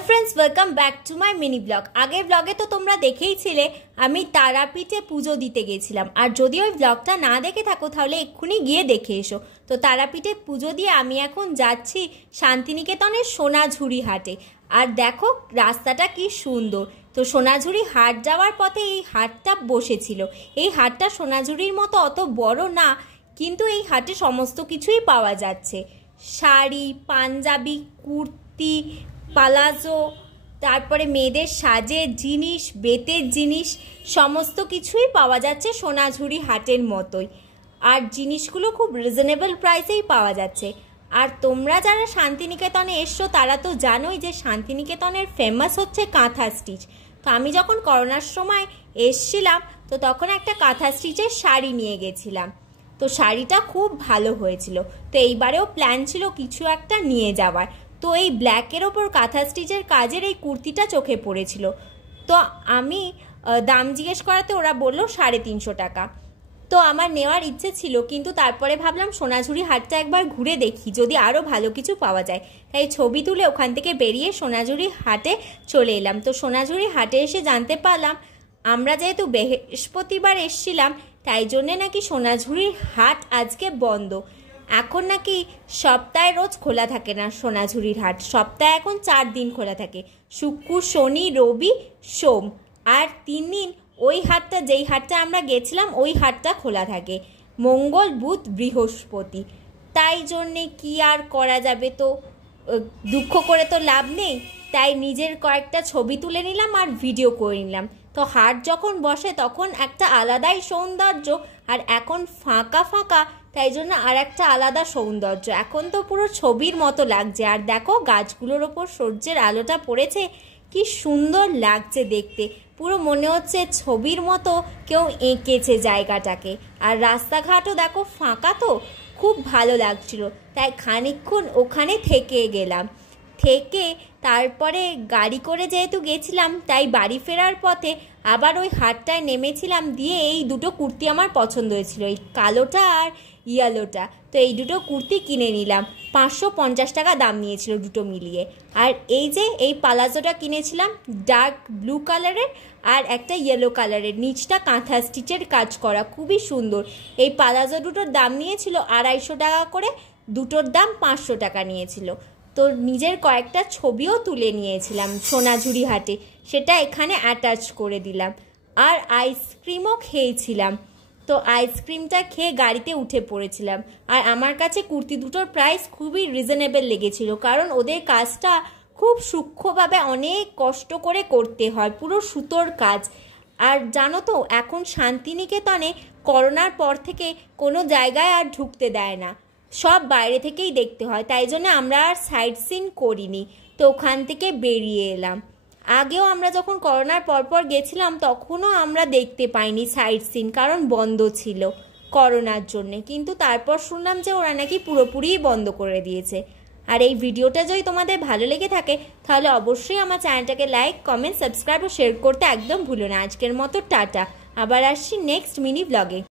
Friends welcome back to my mini blog. आगे ब्लगे तो तुम्हारा देखेई छिले आमी तारापीठे पुजो दीते गेछिलाम और जदि ओई ब्लगटा ना देखे थाको ताहले एक्षुनि गिये देखे एसो। तो तारापीठे पुजो दिये आमी एखन जाচ্ছি शांतिनिकेतनेर सोनाझुरी हाटे। और देखो रास्ताटा कि सुंदर। तो सोनाझुरी हाट जाওয়ার पथे এই हाटटा बसेছিল। এই हाटटा सोनाझुरीर मतो अत बड़ो ना, किन्तु এই हाटे समस्त किछुई पाওয়া যাচ্ছে। শাড়ি, পাঞ্জাবি, কুর্তি, পালাজো, তারপরে মেয়েদের সাজের জিনিস, বেতের জিনিস সমস্ত কিছুই পাওয়া যাচ্ছে সোনাঝুরি হাটের মতোই। আর জিনিসগুলো খুব রিজনেবল প্রাইসেই পাওয়া যাচ্ছে। আর তোমরা যারা শান্তিনিকেতনে এসছো তারা তো জানোই যে শান্তিনিকেতনের ফেমাস হচ্ছে কাঁথা স্টিচ। তো আমি যখন করোনার সময় এসছিলাম তো তখন একটা কাঁথা স্টিচের শাড়ি নিয়ে গেছিলাম। তো শাড়িটা খুব ভালো হয়েছিল। তো এইবারেও প্ল্যান ছিল কিছু একটা নিয়ে যাওয়ার। তো এই ব্ল্যাকের ওপর কাঁথা স্টিচের কাজের এই কুর্তিটা চোখে পড়েছিল। তো আমি দাম জিজ্ঞেস করাতে ওরা বললো 350 টাকা। তো আমার নেওয়ার ইচ্ছে ছিল, কিন্তু তারপরে ভাবলাম সোনাঝুরি হাটটা একবার ঘুরে দেখি যদি আরও ভালো কিছু পাওয়া যায়। তাই ছবি তুলে ওখান থেকে বেরিয়ে সোনাঝুরি হাটে চলে এলাম। তো সোনাঝুরি হাটে এসে জানতে পারলাম আমরা যেহেতু বৃহস্পতিবার এসেছিলাম তাই জন্যে নাকি সোনাঝুরির হাট আজকে বন্ধ। এখন নাকি সপ্তাহে রোজ খোলা থাকে না সোনাঝুরির হাট, সপ্তাহে এখন 4 দিন খোলা থাকে, শুক্র, শনি, রবি, সোম। আর 3 দিন ওই হাটটা, যেই হাটটা আমরা গেছিলাম ওই হাটটা খোলা থাকে, মঙ্গল, বুধ, বৃহস্পতি। তাই জন্যে কি আর করা যাবে, তো দুঃখ করে তো লাভ নেই। তাই নিজের কয়েকটা ছবি তুলে নিলাম আর ভিডিও করে নিলাম। তো হাট যখন বসে তখন একটা আলাদাই সৌন্দর্য, আর এখন ফাঁকা ফাঁকা তাই জন্য আর একটা আলাদা সৌন্দর্য। এখন তো পুরো ছবির মতো লাগছে। আর দেখো গাছগুলোর ওপর সূর্যের আলোটা পড়েছে, কি সুন্দর লাগছে দেখতে। পুরো মনে হচ্ছে ছবির মতো কেউ এঁকেছে জায়গাটাকে। আর রাস্তাঘাটও দেখো ফাঁকা, তো খুব ভালো লাগছিল। তাই খানিকক্ষণ ওখানে থেকে গেলাম। থেকে তারপরে গাড়ি করে যেহেতু গেছিলাম তাই বাড়ি ফেরার পথে আবার ওই হাটটায় নেমেছিলাম। দিয়ে এই দুটো কুর্তি আমার পছন্দ হয়েছিল, এই কালোটা আর ইয়েলোটা। তো এই দুটো কুর্তি কিনে নিলাম। 550 টাকা দাম নিয়েছিল দুটো মিলিয়ে। আর এই যে এই পালাজোটা কিনেছিলাম ডার্ক ব্লু কালারের আর একটা ইয়েলো কালারের, নিচটা কাঁথা স্টিচের কাজ করা, খুবই সুন্দর। এই পালাজো দুটোর দাম নিয়েছিল 250 টাকা করে, দুটোর দাম 500 টাকা নিয়েছিল। তো নিজের কয়েকটা ছবিও তুলে নিয়েছিলাম সোনাঝুরি হাটে, সেটা এখানে অ্যাটাচ করে দিলাম। আর আইসক্রিমও খেয়েছিলাম। তো আইসক্রিমটা খেয়ে গাড়িতে উঠে পড়েছিলাম। আর আমার কাছে কুর্তি দুটোর প্রাইস খুবই রিজনেবল লেগেছিল, কারণ ওদের কাজটা খুব সূক্ষ্মভাবে অনেক কষ্ট করে করতে হয়, পুরো সুতোর কাজ। আর জানো তো এখন শান্তিনিকেতনে করোনার পর থেকে কোনো জায়গায় আর ঢুকতে দেয় না, সব বাইরে থেকেই দেখতে হয়। তাই জন্য আমরা আর সাইট সিন করিনি, তো ওখান থেকে বেরিয়ে এলাম। আগেও আমরা যখন করোনার পরপর গেছিলাম তখনও আমরা দেখতে পাইনি সাইট সিন, কারণ বন্ধ ছিল করোনার জন্যে। কিন্তু তারপর শুনলাম যে ওরা নাকি পুরোপুরিই বন্ধ করে দিয়েছে। আর এই ভিডিওটা যদি তোমাদের ভালো লেগে থাকে তাহলে অবশ্যই আমার চ্যানেলটাকে লাইক, কমেন্ট, সাবস্ক্রাইব ও শেয়ার করতে একদম ভুলো না। আজকের মতো টাটা, আবার আসছি নেক্সট মিনি ব্লগে।